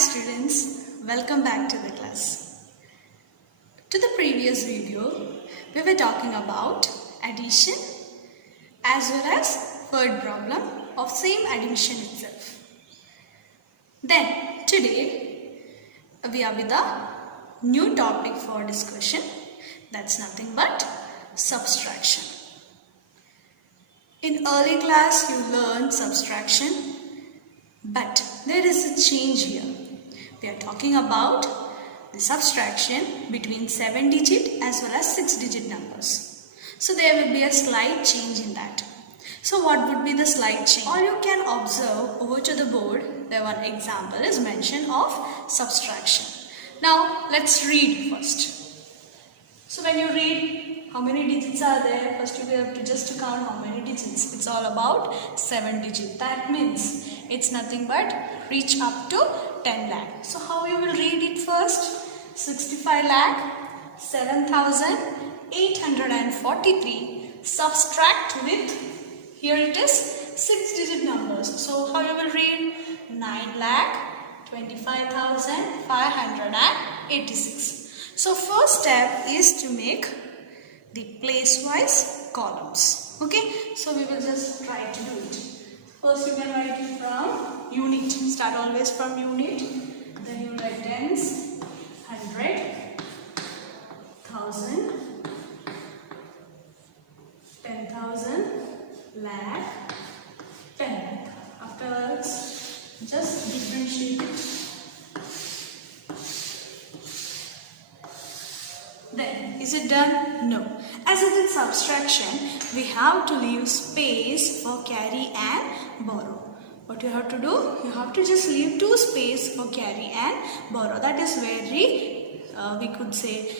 students, welcome back to the class. To the previous video, we were talking about addition as well as word problem of same addition itself. Then today we are with a new topic for discussion, that's nothing but subtraction. In early class you learned subtraction, but there is a change here. We are talking about the subtraction between 7-digit as well as 6-digit numbers. So there will be a slight change in that. So what would be the slight change? Or you can observe over to the board, there one example is mentioned of subtraction. Now let's read first. So when you read how many digits are there, first you have to just count how many digits. It's all about 7 digits. That means it's nothing but reach up to 10 lakh. So how you will read it first? 65 lakh 7,843 subtract with, here it is 6-digit numbers. So how you will read? 9 lakh 25,586. So first step is to make the place-wise columns. Okay, so we will just try to do it. First you can write it from unit. Start always from unit. Then you write tens, 100, 1000, 10,000, lakh, 10 lakh. Afterwards, just differentiate it. Then, is it done? No. As it is subtraction, we have to leave space for carry and borrow. What you have to do? You have to just leave 2 space for carry and borrow. That is very, we could say,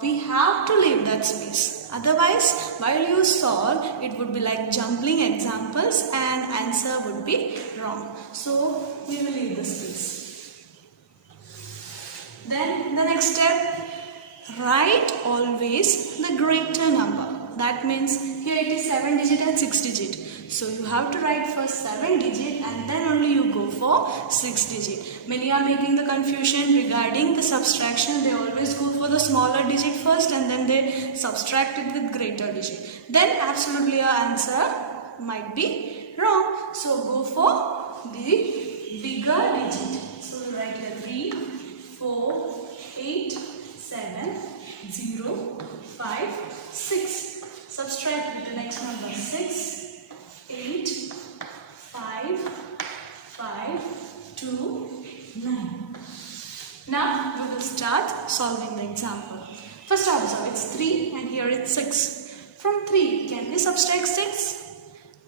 we have to leave that space. Otherwise, while you solve, it would be like jumbling examples and answer would be wrong. So, we will leave the space. Then, the next step, write always the greater number. That means here it is 7-digit and 6-digit. So you have to write first 7-digit and then only you go for 6-digit. Many are making the confusion regarding the subtraction. They always go for the smaller digit first and then they subtract it with greater digit. Then absolutely your answer might be wrong. So go for the bigger digit. So we write here 3, 4, 8, 7, 0, 5, 6. Subtract with the next number 6, 8, 5, 5, 2, 9. Now we will start solving the example. First observe, it's 3 and here it's 6. From 3, can we subtract 6?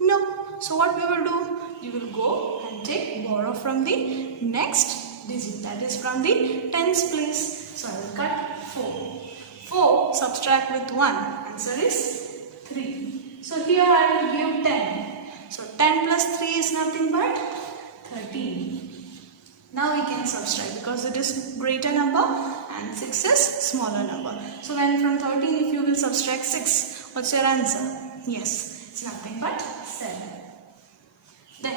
No. So what we will do? You will go and take borrow from the next digit, that is from the tens place. So I will cut 4. 4 subtract with 1. Answer is 3. So here I will give 10. So 10 plus 3 is nothing but 13. Now we can subtract because it is greater number and 6 is smaller number. So when from 13 if you will subtract 6, what's your answer? Yes, it's nothing but 7. Then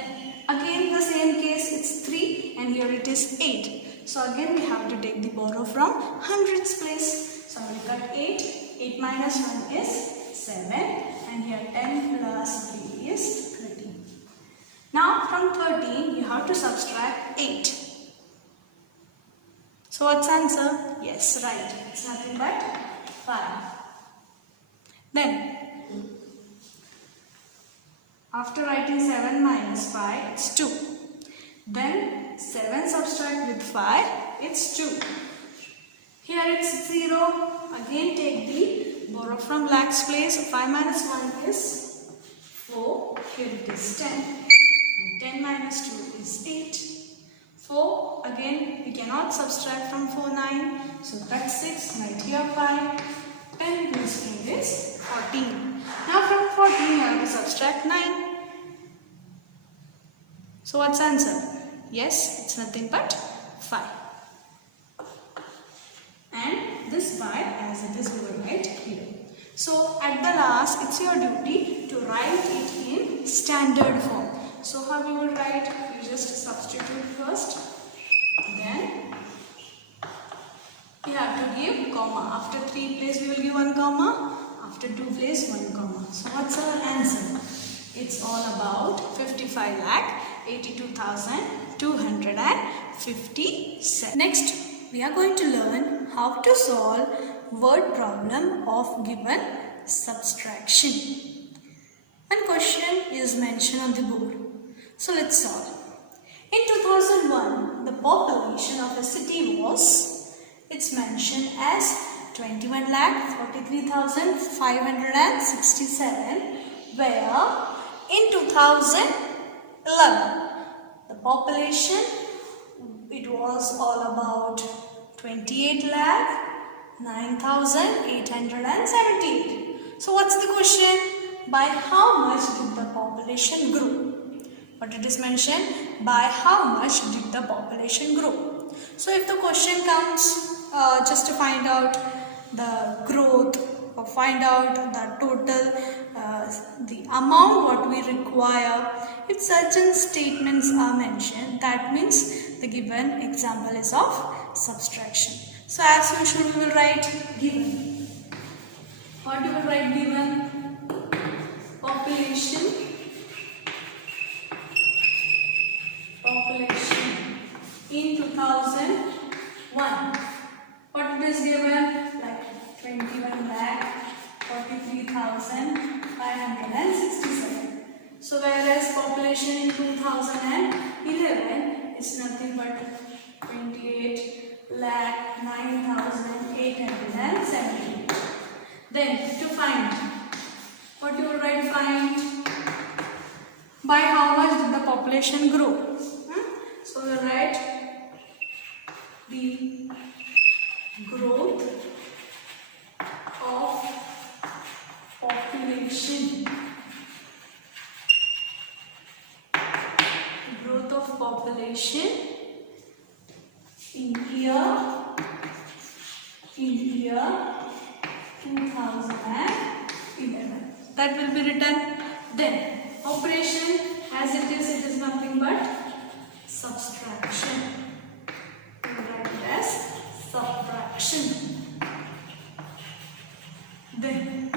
again the same case, it's 3 and here it is 8. So again we have to take the borrow from hundreds place. So I will cut 8. 8 minus 1 is 7 and here 10 plus 3 is 13. Now from 13 you have to subtract 8. So what's answer? Yes, right. It's nothing but 5. Then after writing 7 minus 5, it's 2. Then 7 subtract with 5, it's 2. Here it's 0. Again take the borrow from lakhs place. 5 minus 1 is 4. Here it is 10. And 10 minus 2 is 8. 4. Again we cannot subtract from 4, 9. So cut 6. Right here 5. 10 plus 2 is 14. Now from 14 you have to subtract 9. So what's answer? Yes, it's nothing but 5. And this 5 as it is we will write here. So at the last it's your duty to write it in standard form. So how we will write? You just substitute first. Then we have to give comma. After 3 place we will give 1 comma. After 2 place 1 comma. So what's our answer? It's all about 55,82,257. Next, we are going to learn how to solve word problem of given subtraction. One question is mentioned on the board. So let's solve. In 2001, the population of a city was, it's mentioned as 21,43,567, where in 2011, the population, it was all about 28,09,878. So what's the question? By how much did the population grow? What it is mentioned? By how much did the population grow? So if the question comes just to find out the growth or find out the total, the amount what we require, if certain statements are mentioned, that means the given example is of subtraction. So as usual we will write given. What do we write given? Population in 2001. What it is given? Like 21,43,567. So whereas population in 2011 is nothing but 28,09,878. Then to find, what you will write? Find by how much did the population grow? So we will write the growth of population. Growth of population in year 2011. That will be written. Then operation as it is nothing but subtraction. We write it as subtraction. Then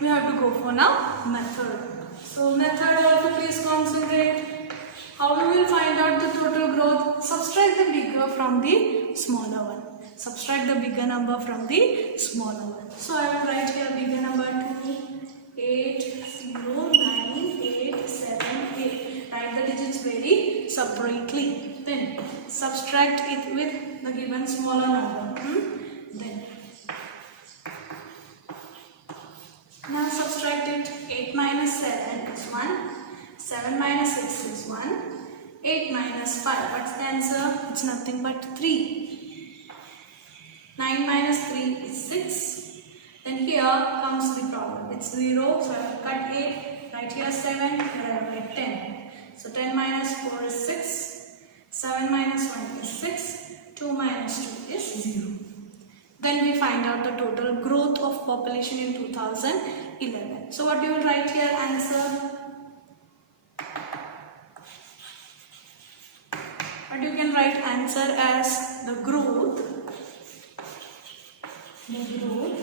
we have to go for now method. So method also please concentrate. How we will find out the total growth? Subtract the bigger from the smaller one. Subtract the bigger number from the smaller one. So I will write here bigger number 2809878. Write the digits very separately. Then subtract it with the given smaller number. Then now subtract it. 8 minus 7 is 1. 7 minus 6 is 1. 8 minus 5. What's the answer? It's nothing but 3. 9 minus 3 is 6. Then here comes the problem. It's 0. So I have cut 8. Right here 7. Here I have write 10. So 10 minus 4 is 6. 7 minus 1 is 6. 2 minus 2 is 0. Then we find out the total growth of population in 2011. So what you will write here? Answer. What you can write answer as the growth. The growth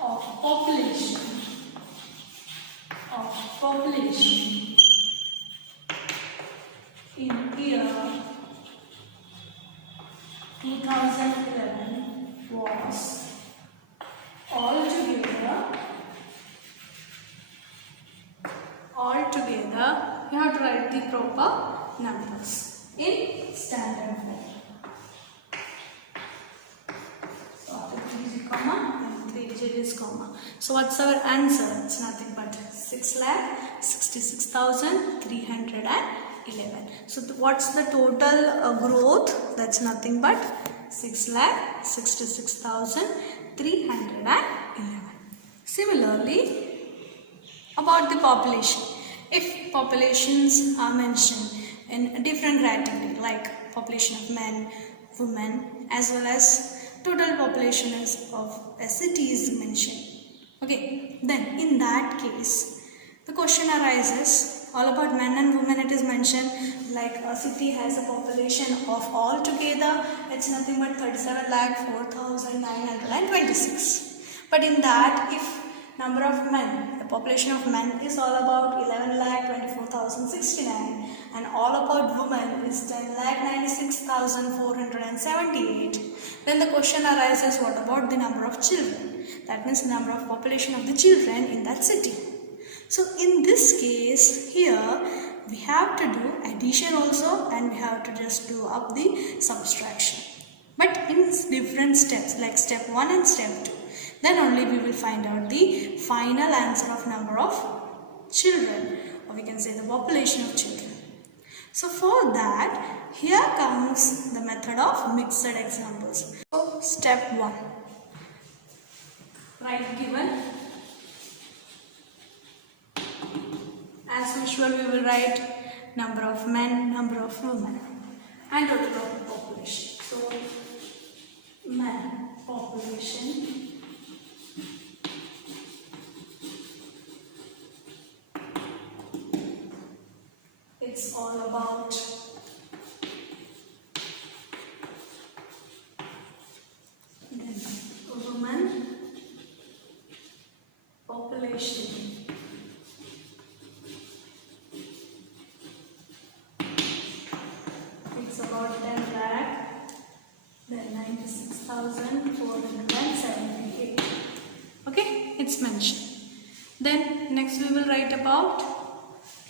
of population. In year 2011 was altogether you have to write the proper numbers in standard form. So after 3 is comma and 3 digit is comma. So what's our answer? It's nothing but 6,66,311. So what's the total growth? That's nothing but 6,66,311. Similarly, about the population. If populations are mentioned in different categories like population of men, women, as well as total population of a city is mentioned. Okay, then in that case, the question arises all about men and women. It is mentioned like a city has a population of all together, it's nothing but 37,04,926. But in that, if number of men, the population of men is all about 11,24,069 and all about women is 10,96,478, then the question arises, what about the number of children? That means the number of population of the children in that city. So in this case, here we have to do addition also and we have to just do up the subtraction. But in different steps, like step 1 and step 2. Then only we will find out the final answer of number of children, or we can say the population of children. So for that, here comes the method of mixed examples. So step 1. Write given. As usual, we will write number of men, number of women, and total of the population. So men population. It's all about women population. It's about 10 lakh, then 96,478. Okay, it's mentioned. Then next we will write about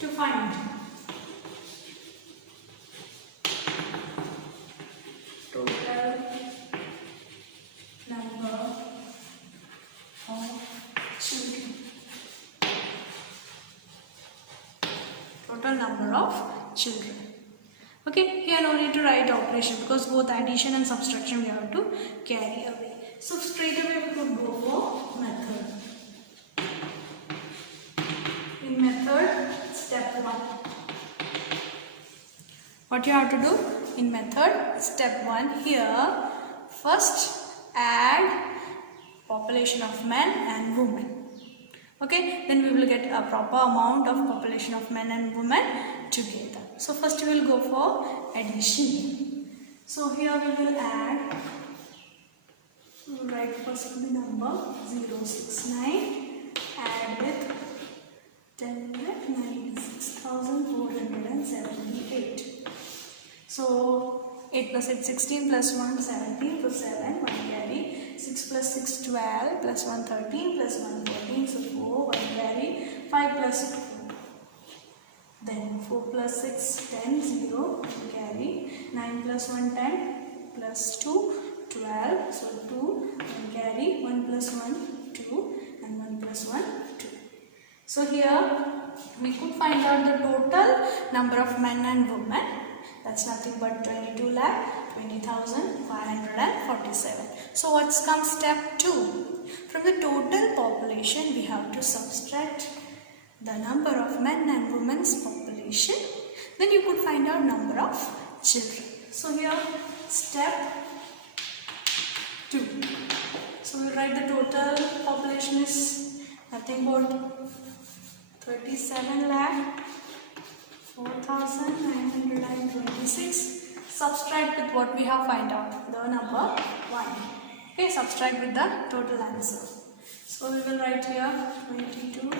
to find total number of children. Total number of children. Okay, here no need to write operation because both addition and subtraction we have to carry away. So straight away we could go for method. In method, step 1. What you have to do? In method, step 1, here first add population of men and women. Okay, then we will get a proper amount of population of men and women together. So first we will go for addition. So here we will add, we will write first the number 069, add with 10,96,478. So 8 plus 8 16 plus 1 17 plus 7 1 carry, 6 plus 6 12 plus 1 13 plus 1 14, so 4 1 carry, 5 plus 2, then 4 plus 6 10 0 1 carry, 9 plus 1 10 plus 2 12, so 2 1 carry, 1 plus 1 2 and 1 plus 1 2. So here we could find out the total number of men and women. That's nothing but 22,20,547. So what's comes step 2? From the total population we have to subtract the number of men and women's population. Then you could find out number of children. So here step 2. So we write the total population is nothing but 37 lakh 4,926. Subtract with what we have find out, the number 1. Okay, subtract with the total answer. So we will write here 22,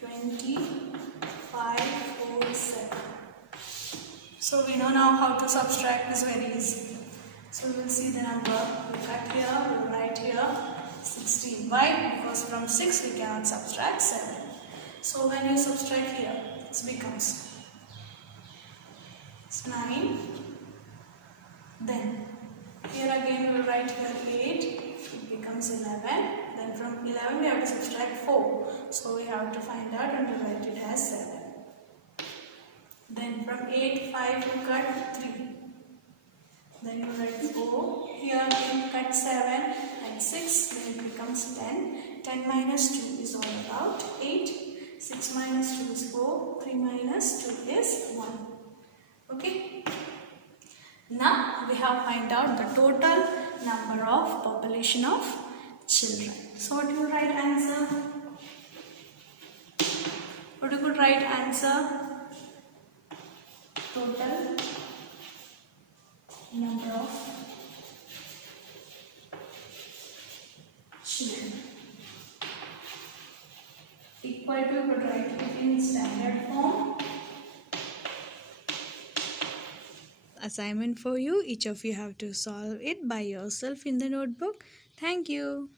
2547. So we know now how to subtract, is very easy. So we will see the number, we will cut here, we will write here 16. Why? Because from 6 we cannot subtract 7. So when you subtract here, it becomes 9. Then here again we will write here 8, it becomes 11. Then from 11 we have to subtract 4. So we have to find out and we write it as 7. Then from 8, 5 you cut 3. Then you write 4. Here you cut 7 and 6. Then it becomes 10. 10 minus 2 is all about 8. 6 minus 2 is 4. 3 minus 2 is 1. Okay. Now we have find out the total number of population of children. So what you write answer? What you could write? write answer. Total number of children equal to, you could write it in standard form. Assignment for you. Each of you have to solve it by yourself in the notebook. Thank you.